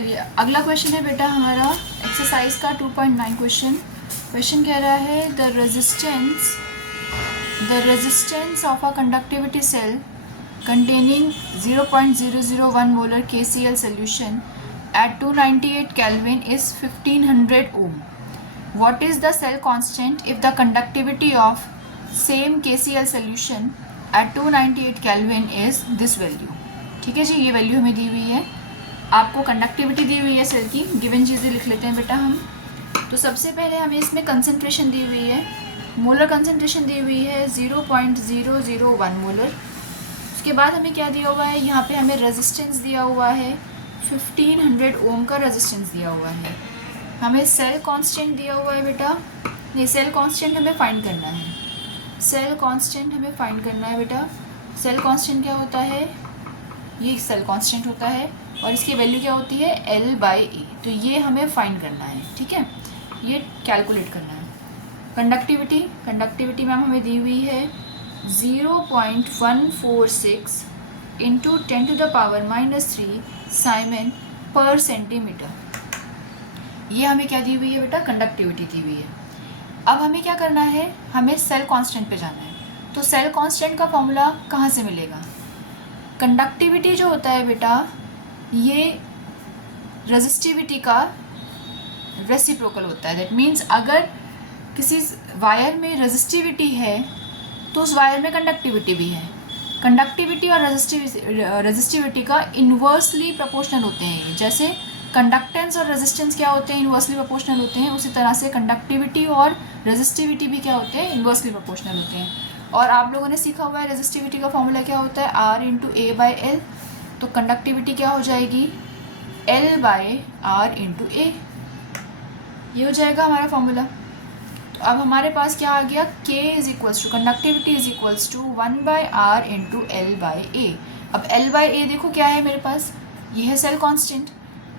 चलिए अगला क्वेश्चन है बेटा हमारा एक्सरसाइज का 2.9 क्वेश्चन कह रहा है the resistance of a conductivity cell containing 0.001 molar KCl solution at 298 Kelvin is 1500 ohm. What is the cell constant if the conductivity of same KCl solution at 298 Kelvin is this value? ठीक है जी, ये value हमें दी हुई है, आपको conductivity दी हुई है cell की, गिवन चीज़ें लिख लेते हैं बेटा हम। तो सबसे पहले हमें इसमें कंसंट्रेशन दी हुई है, मोलर कंसंट्रेशन दी हुई है 0.001 मोलर। उसके बाद हमें क्या दिया हुआ है, यहाँ पे हमें रेजिस्टेंस दिया हुआ है 1500 ओम का रेजिस्टेंस दिया हुआ है। हमें सेल कांस्टेंट दिया हुआ है बेटा, ये सेल कांस्टेंट हमें फाइंड करना है, सेल कांस्टेंट हमें फाइंड करना है बेटा। सेल कांस्टेंट क्या होता है, ये सेल कांस्टेंट होता है और इसकी वैल्यू क्या होती है L/A। तो ये हमें फाइंड करना है, ठीक है, ये कैलकुलेट करना है। कंडक्टिविटी मैम हमें दी हुई है 0.146 इंटू 10⁻³ साइमन पर सेंटीमीटर। ये हमें क्या दी हुई है बेटा, कंडक्टिविटी दी हुई है। अब हमें क्या करना है, हमें सेल कांस्टेंट पे जाना है। तो सेल कांस्टेंट का फॉर्मूला कहाँ से मिलेगा, कंडक्टिविटी जो होता है बेटा ये रेजिस्टिविटी का रेसिप्रोकल होता है। दैट मीन्स अगर किसी वायर में रेजिस्टिविटी है तो उस वायर में कंडक्टिविटी भी है। कंडक्टिविटी और रेजिस्टिविटी का इन्वर्सली प्रोपोर्शनल होते हैं। जैसे कंडक्टेंस और रेजिस्टेंस क्या होते हैं, इन्वर्सली प्रोपोर्शनल होते हैं, उसी तरह से कंडक्टिविटी और रेजिस्टिविटी भी क्या होते हैं, इन्वर्सली प्रोपोर्शनल होते हैं। और आप लोगों ने सीखा हुआ है रेजिस्टिविटी का फॉर्मूला क्या होता है, R/A/L। तो कंडक्टिविटी क्या हो जाएगी, L/R/A। ये हो जाएगा हमारा फॉर्मूला। तो अब हमारे पास क्या आ गया, conductivity is equals to 1/R/L/A। अब L/A देखो क्या है मेरे पास, ये है सेल कांस्टेंट।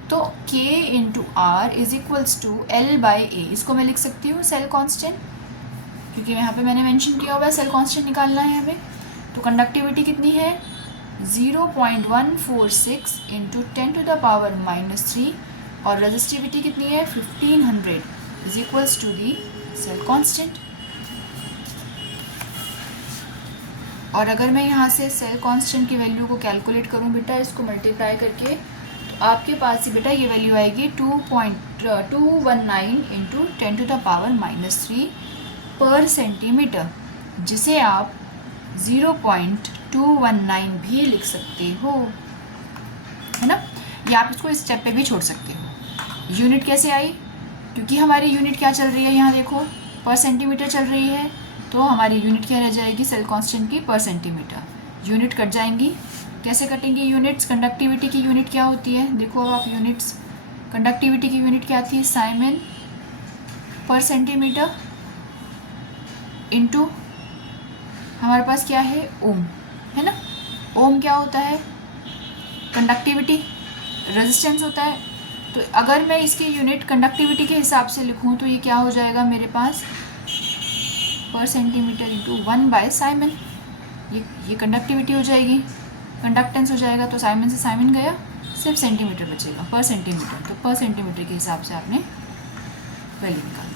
तो K/R is equals to L/A। इसको मैं लिख सकती हूँ सेल कांस्टेंट, क्योंकि यहाँ पे मैंने मेंशन किया हुआ है सेल कांस्टेंट निकालना है हमें। तो कंडक्टिविटी कितनी है 0.146 इंटू 10⁻³ और रेजिस्टिविटी कितनी है 1500 is equals to the cell constant. और अगर मैं यहाँ से सेल कांस्टेंट की वैल्यू को कैलकुलेट करूँ बेटा, इसको मल्टीप्लाई करके, तो आपके पास ही बेटा ये वैल्यू आएगी 2.219 इंटू 10⁻³ पर सेंटीमीटर, जिसे आप 0.219 भी लिख सकते हो, है ना। या आप इसको इस स्टेप पे भी छोड़ सकते हो। यूनिट कैसे आई, क्योंकि हमारी यूनिट क्या चल रही है, यहाँ देखो पर सेंटीमीटर चल रही है, तो हमारी यूनिट क्या रह जाएगी सेल कांस्टेंट की पर सेंटीमीटर। यूनिट कट जाएंगी, कैसे कटेंगी यूनिट्स, कंडक्टिविटी की यूनिट क्या होती है, देखो आप यूनिट्स, कंडक्टिविटी की यूनिट क्या थी, साइमन पर सेंटीमीटर इंटू हमारे पास क्या है ओम, है ना। ओम क्या होता है, कंडक्टिविटी, रेजिस्टेंस होता है। तो अगर मैं इसकी यूनिट कंडक्टिविटी के हिसाब से लिखूं तो ये क्या हो जाएगा मेरे पास, पर सेंटीमीटर इंटू 1/साइमन। ये कंडक्टिविटी हो जाएगी, कंडक्टेंस हो जाएगा, तो साइमन से साइमन गया, सिर्फ सेंटीमीटर बचेगा पर सेंटीमीटर। तो पर सेंटीमीटर के हिसाब से आपने वैल्यू निकाला।